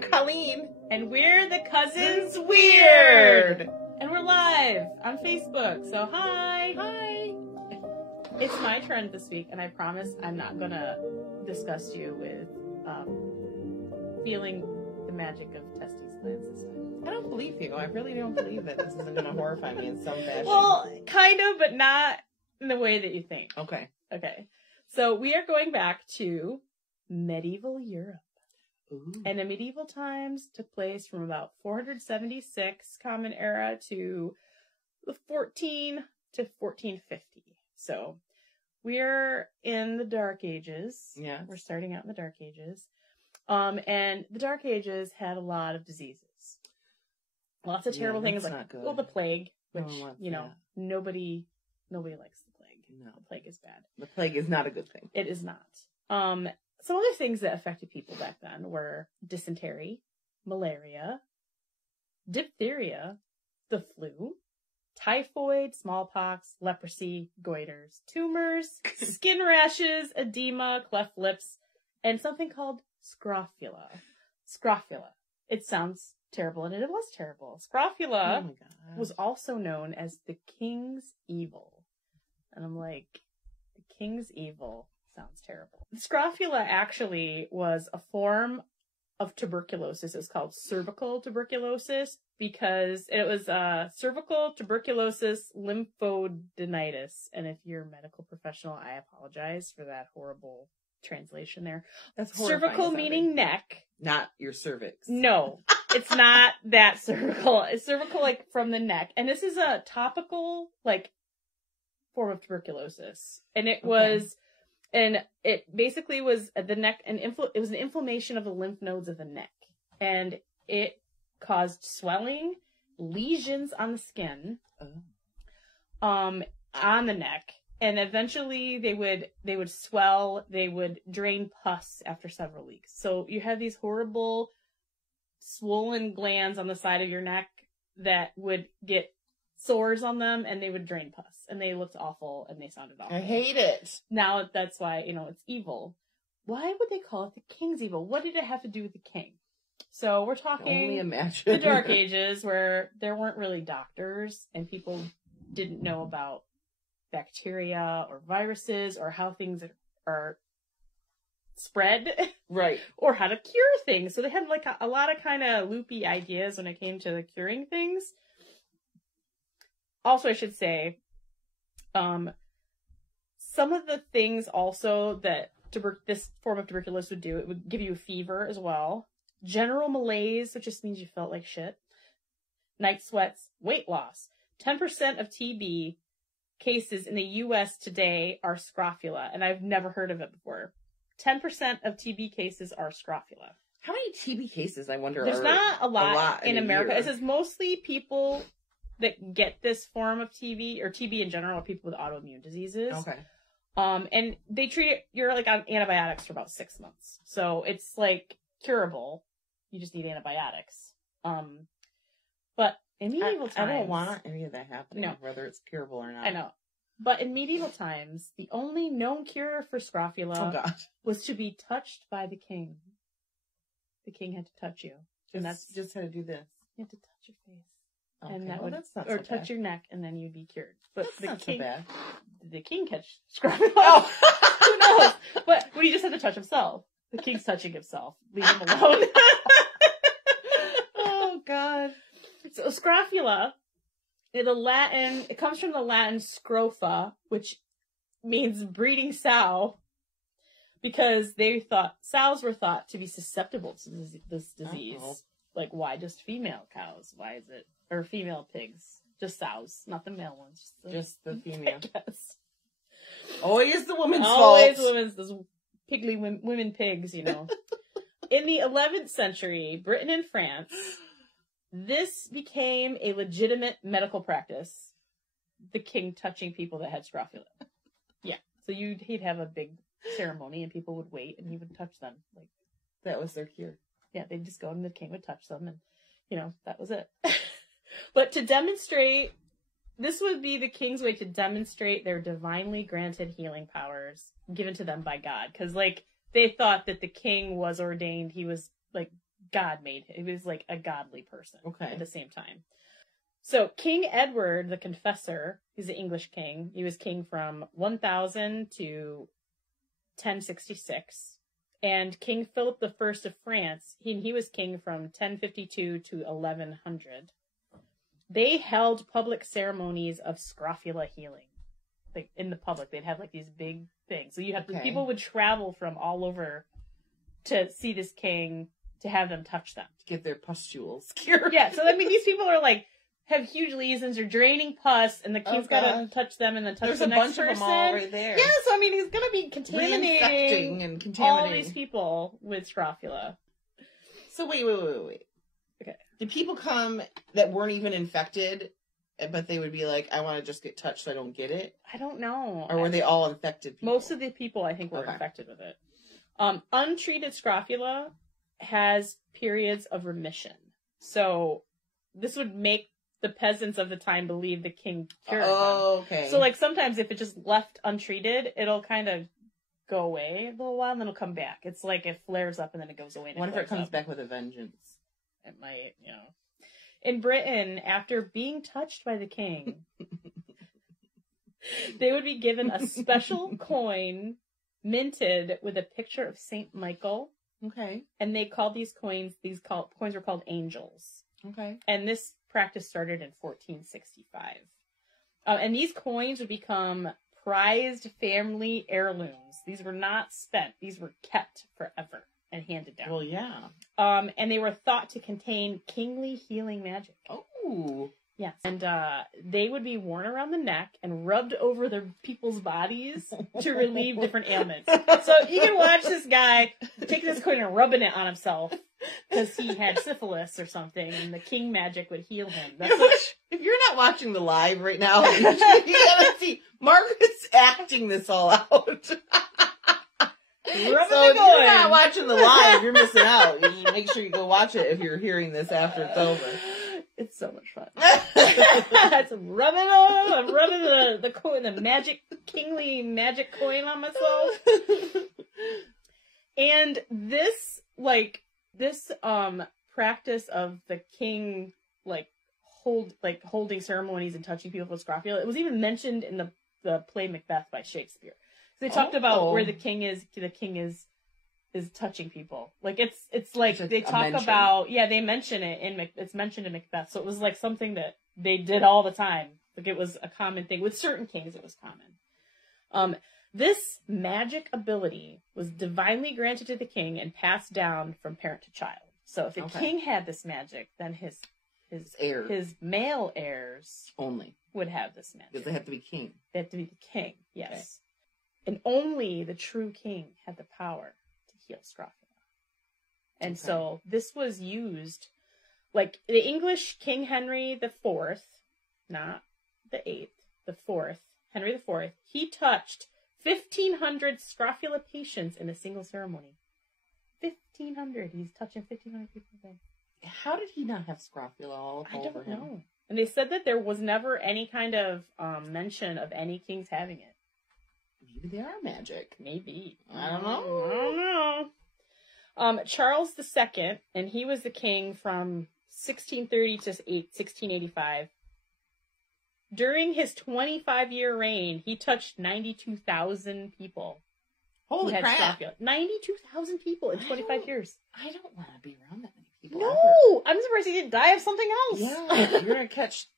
I'm Colleen. And we're the Cousins Weird. And we're live on Facebook. So hi. Hi. It's my turn this week, and I promise I'm not going to disgust you with feeling the magic of testes glands this time. I don't believe you. I really don't believe that this isn't going to horrify me in some fashion. Well, kind of, but not in the way that you think. Okay. Okay. So we are going back to medieval Europe. Ooh. And the medieval times took place from about 476 Common Era to the 14 to 1450. So we're in the Dark Ages. Yeah. We're starting out in the Dark Ages. And the Dark Ages had a lot of diseases. Lots of terrible things like, well, the plague, which, nobody likes the plague. No. The plague is bad. The plague is not a good thing. It is not. Some other things that affected people back then were dysentery, malaria, diphtheria, the flu, typhoid, smallpox, leprosy, goiters, tumors, skin rashes, edema, cleft lips, and something called scrofula. Scrofula. It sounds terrible, and it was terrible. Scrofula was also known as the King's Evil. And I'm like, the King's Evil sounds terrible. Scrofula actually was a form of tuberculosis. It's called cervical tuberculosis because it was cervical tuberculosis lymphadenitis. And if you're a medical professional, I apologize for that horrible translation there. That's cervical meaning neck. Not your cervix. No, it's not that cervical. It's cervical like from the neck. And this is a topical like form of tuberculosis. And it was... And it basically was the neck, it was an inflammation of the lymph nodes of the neck. And it caused swelling, lesions on the skin, on the neck. And eventually they would swell, they would drain pus after several weeks. So you have these horrible swollen glands on the side of your neck that would get sores on them, and they would drain pus, and they looked awful, and they sounded awful. I hate it. Now that's why, it's evil. Why would they call it the King's Evil? What did it have to do with the king? So we're talking only imagine. The Dark Ages, where there weren't really doctors, and people didn't know about bacteria or viruses or how things are spread. Right. Or how to cure things. So they had like a lot of kind of loopy ideas when it came to the curing things. Also, I should say, some of the things also that this form of tuberculosis would do, it would give you a fever as well. General malaise, which just means you felt like shit. Night sweats, weight loss. 10% of TB cases in the U.S. today are scrofula, and I've never heard of it before. 10% of TB cases are scrofula. How many TB cases, I wonder, There's not a lot in America. Year. It says mostly people that get this form of TB, or TB in general, are people with autoimmune diseases. Okay. And they treat it, you're like on antibiotics for about 6 months. So it's like curable. You just need antibiotics. But in medieval times... I don't want any of that happening, no. Whether it's curable or not. I know. But in medieval times, the only known cure for scrofula was to be touched by the king. The king had to touch you. And that's just how to do this. You had to touch your face. Okay. And that would, that's not or so touch bad. your neck, and then you'd be cured. But That's the not king, so bad. Did the king catch scrofula? Oh, who knows? But he just had to touch himself. The king's touching himself. Leave him alone. Oh God. So scrofula, it comes from the Latin scrofa, which means breeding sow, because sows were thought to be susceptible to this disease. Uh-oh. Like, why just female cows? Why is it? Or female pigs. Just sows, not the male ones. Just the female. I guess. Always the woman's Always fault. those piggly women pigs, In the 11th century, Britain and France, this became a legitimate medical practice. The king touching people that had scrofula. Yeah. So he'd have a big ceremony, and people would wait, and he would touch them. Like, that was their cure. Yeah, they'd just go and the king would touch them, and, that was it. But to demonstrate, this would be the king's way to demonstrate their divinely granted healing powers given to them by God. Because, they thought that the king was ordained, he was, God made him. He was like a godly person Okay. at the same time. So King Edward the Confessor, he's the English king. He was king from 1000 to 1066. And King Philip I of France, he was king from 1052 to 1100. They held public ceremonies of scrofula healing. Like in the public, they'd have like these big things. So you have people would travel from all over to see this king, to have them touch them. To get their pustules cured. Yeah, so I mean, these people are like, have huge lesions, or draining pus, and the king's gotta touch them and then touch the next person. There's a bunch of them all right there. Yeah, so I mean, he's gonna be contaminating all these people with scrofula. So wait. Okay. Did people come that weren't even infected, but they would be like, I want to just get touched so I don't get it? I don't know. Or were they all infected people? Most of the people, I think, were infected with it. Untreated scrofula has periods of remission. So this would make the peasants of the time believe the king cured them. Okay. So, like, sometimes if it just left untreated, it'll kind of go away a little while, and then it'll come back. It's like it flares up, and then it goes away. What if it comes back with a vengeance? It might, you know. In Britain, after being touched by the king, they would be given a special coin minted with a picture of Saint Michael. Okay. And they called these coins were called angels. Okay. And this practice started in 1465. And these coins would become prized family heirlooms. These were not spent. These were kept forever and handed down. Well, yeah. And they were thought to contain kingly healing magic. Oh. Yes. And they would be worn around the neck and rubbed over the people's bodies to relieve different ailments. So you can watch this guy taking this coin and rubbing it on himself because he had syphilis or something, and the king magic would heal him. If you're not watching the live right now, you gotta see Margaret's acting this all out. So if you're not watching the live, you're missing out. You should make sure you go watch it if you're hearing this after it's over. It's so much fun. It's rubbing on. I'm rubbing the coin, the kingly magic coin on myself. And this practice of the king holding ceremonies and touching people with scrofula, it was even mentioned in the play Macbeth by Shakespeare. So they talked about where the king is touching people. Like it's like they talk about, they mention it it's mentioned in Macbeth. So it was like something that they did all the time. Like it was a common thing. With certain kings it was common. This magic ability was divinely granted to the king and passed down from parent to child. So if the king had this magic, then his male heirs only would have this magic. Because they have to be king. They have to be the king, yes. Okay. And only the true king had the power to heal scrofula. And so this was used, like the English King Henry IV, not the 8th, the 4th, Henry IV, he touched 1,500 scrofula patients in a single ceremony. 1,500. He's touching 1,500 people a day. How did he not have scrofula all over him? I don't know. And they said that there was never any kind of mention of any kings having it. Maybe they are magic. Maybe. I don't know. Charles II, and he was the king from 1630 to 1685. During his 25-year reign, he touched 92,000 people. Holy crap. 92,000 people in 25 years. I don't want to be around that many people. No! Ever. I'm surprised he didn't die of something else. Yeah, you're going to catch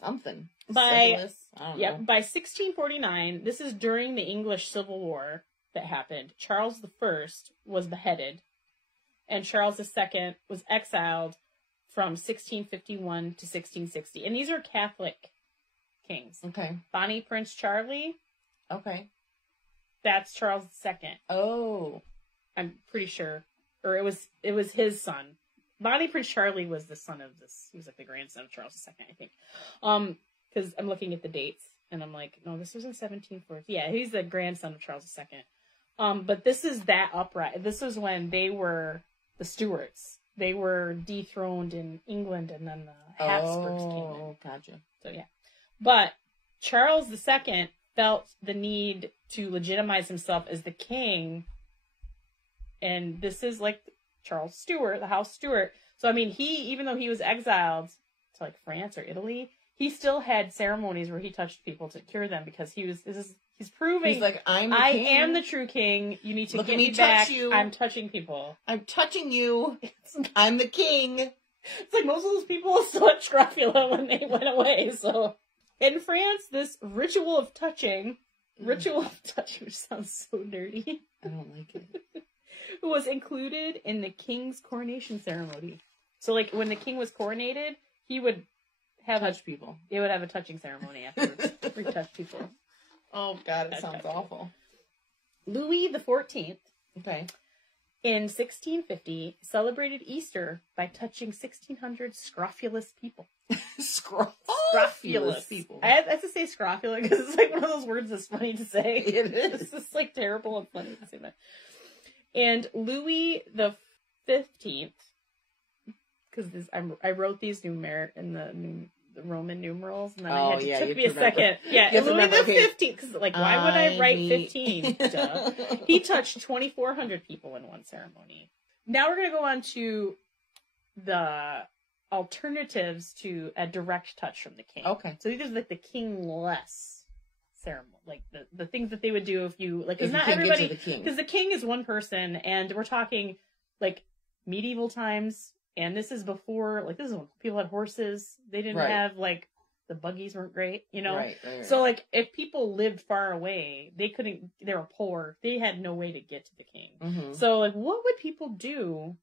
something. Syphilis. I don't know. By 1649, this is during the English Civil War that happened. Charles I was beheaded, and Charles II was exiled from 1651 to 1660. And these are Catholic kings. Okay. Bonnie Prince Charlie. Okay. That's Charles II. Oh. I'm pretty sure. Or it was his son. Bonnie Prince Charlie was the son of this. He was like the grandson of Charles II, I think. Because I'm looking at the dates, and I'm like, no, this was in 1740. Yeah, he's the grandson of Charles II. But this is that uprising. This was when they were the Stuarts. They were dethroned in England, and then the Habsburgs came in. Oh, gotcha. So, yeah. But Charles II felt the need to legitimize himself as the king, and this is like Charles Stuart, the House Stuart. So, I mean, even though he was exiled to, like, France or Italy, he still had ceremonies where he touched people to cure them because he's proving, he's like, I am the true king. You need to get me back. I'm touching people. I'm touching you. I'm the king. It's like most of those people still had scrofula when they went away. So in France, this ritual of touching, which sounds so dirty. I don't like it. Was included in the king's coronation ceremony. So, like, when the king was coronated, he would have touch people. He would have a touching ceremony afterwards. He touched people. Oh God, it sounds awful. Louis XIV. Okay. In 1650, celebrated Easter by touching 1,600 scrofulous people. Scrofulous people. I have to say scrofula because it's like one of those words that's funny to say. It is. It's just like terrible and funny to say that. And Louis XV, because I wrote these in the Roman numerals, and then it took me a second. Yeah, Louis XV, because like, why would I write 15? Duh. He touched 2,400 people in one ceremony. Now we're going to go on to the alternatives to a direct touch from the king. Okay. So these are like the king-less ceremony, like the things that they would do if you, like, because not everybody, because the king is one person, and we're talking like medieval times. And this is before, like, this is when people had horses. They didn't have, like, the buggies weren't great, you know? Right. So, like, if people lived far away, they were poor. They had no way to get to the king. Mm-hmm. So, like, what would people do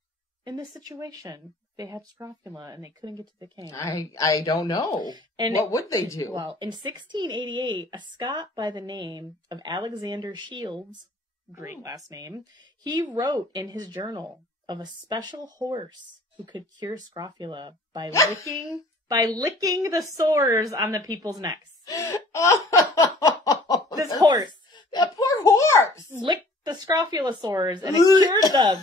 in this situation? They had scrofula and they couldn't get to the king. I don't know. And what would they do? Well, in 1688, a Scot by the name of Alexander Shields, great last name, he wrote in his journal of a special horse who could cure scrofula by licking the sores on the people's necks. Oh, this horse. That poor horse! Licked the scrofula sores and it cured them.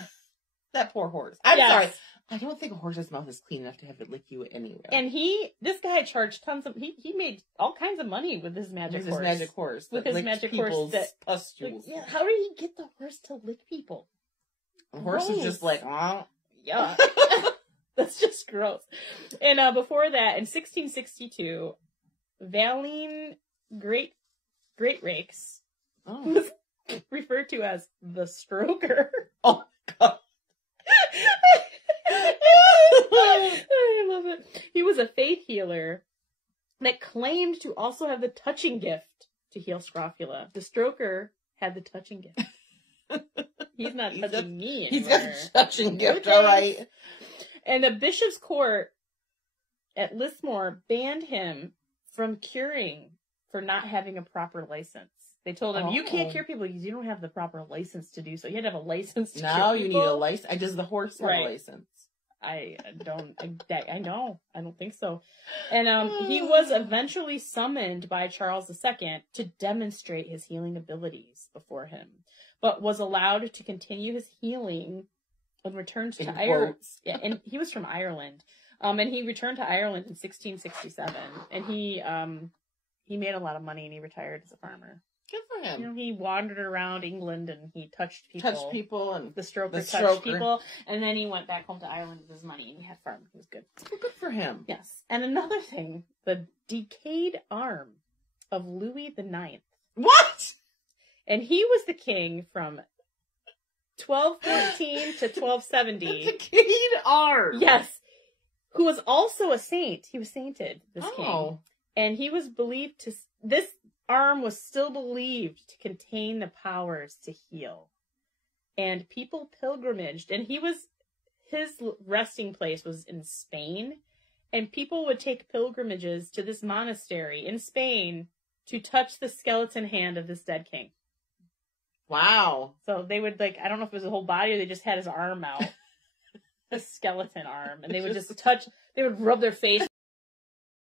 That poor horse. I'm sorry. I don't think a horse's mouth is clean enough to have it lick you anywhere. And this guy charged tons of, he made all kinds of money with his magic horse. With his magic horse. Pustules. Yeah, how did he get the horse to lick people? The horse is just like, yeah. That's just gross. And before that, in 1662, Valine Great Rakes was referred to as the Stroker. Oh, God. I love it. He was a faith healer that claimed to also have the touching gift to heal scrofula. The Stroker had the touching gift. He's not touching me anymore. He's got a touching gift, all right. And the bishop's court at Lismore banned him from curing for not having a proper license. They told him, you can't cure people because you don't have the proper license to do so. You had to have a license to cure people. Now you need a license. Does the horse have a license? I don't think so. And he was eventually summoned by Charles II to demonstrate his healing abilities before him, but was allowed to continue his healing and returned to Ireland. Yeah, and he was from Ireland. And he returned to Ireland in 1667. And he made a lot of money and he retired as a farmer. Good for him. You know, he wandered around England and he touched people. And the Stroker touched people. And then he went back home to Ireland with his money and he had farm. It was good. Good for him. Yes. And another thing, the decayed arm of Louis IX. What? And he was the king from 1214 to 1270. The decayed arm. Yes. Who was also a saint. He was sainted, this king. And he was believed to... This arm was still believed to contain the powers to heal. And people pilgrimaged. And his resting place was in Spain. And people would take pilgrimages to this monastery in Spain to touch the skeleton hand of this dead king. Wow. So they would, like, I don't know if it was his whole body or they just had his arm out. A skeleton arm. And they would just touch, they would rub their face